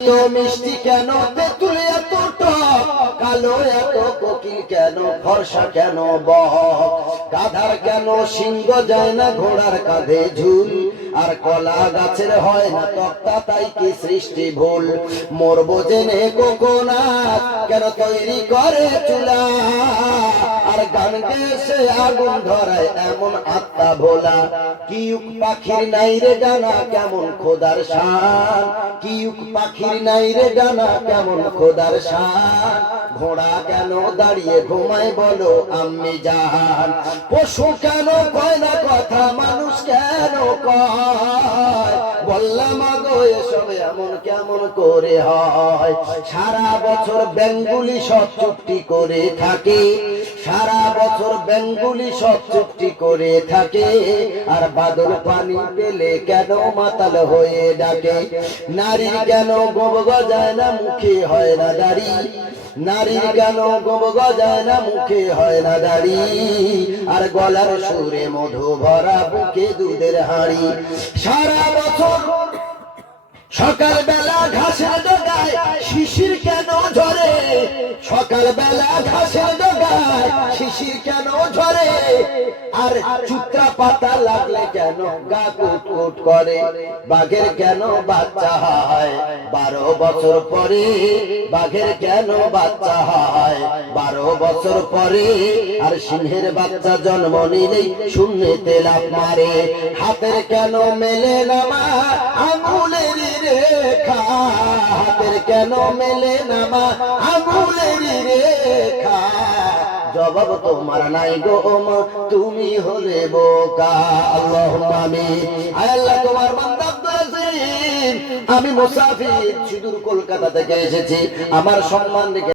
তো মিষ্টি কেন তেঁতুল এত টক, কালো এত কোকিল কেন, ফর্সা কেন বক, গাধার কেন সিংহ যায় না, ঘোড়ার কাঁধে ঝুল, আর কলা গাছের হয় না তক্তা, তাই কি সৃষ্টি ভুল। মরবো জেনে কোকোনাট কেন তৈরি করে চুলা, আর গান গেছে আগুন ধরায় এমন আত্মা ভোলা। কিউক পাখির নাই রে ডানা, কেমন খোদার শান, কিউক পাখির নাই রে ডানা, কেমন খোদার শান। ঘোড়া কেন দাঁড়িয়ে ঘুমায় বলো আম্মি জান, পশু কেন কয় না কথা, মানুষ কেন কয়, বললাম আগো এসব এমন কেমন করে হয়। সারা বছর বেঙ্গুলি সব চুক্তি করে থাকে, সারা বছর বেঙ্গুলি সব চুক্তি করে থাকে, আর বাদল পানি পেলে কেন মাতাল হয়ে ডাকে। নারীর কেন গোব গজায় না, মুখে হয় না দাড়ি, নারীর কেন গোব গজায় না, মুখে হয় না দাড়ি, আর গলার সুরে মধু ভরা, বুকে দুধের হাঁড়ি। সারা বছর সকাল বেলা ঘাসের ডগায় শিশির কেন ঝরে, সকাল বেলা ঘাসের ডগায় শিশির কেন ঝরে, আর চুত্রা পাতা লাগলে কেন গা কুট কুট করে। বাঘের কেন বাচ্চা হয় 12 বছর পরে, বাঘের কেন বাচ্চা হয় 12 বছর পরে, আর সিংহের বাচ্চা জন্ম নিলেই শূন্যতে লাফ মারে। হাতের কেন মেলে না মা আঙুলের রেখা, হাতের কেন মেলে না মা আঙুলের রেখা, জবাব তোমার নাই গো মা, তুমি হলে বোকা। আল্লাহুম্মা আমিন। আয় আল্লাহ, তোমার বান্দা আব্দুল, আমি মুসাফির সুদূর কলকাতা থেকে এসেছি, আমার সম্মান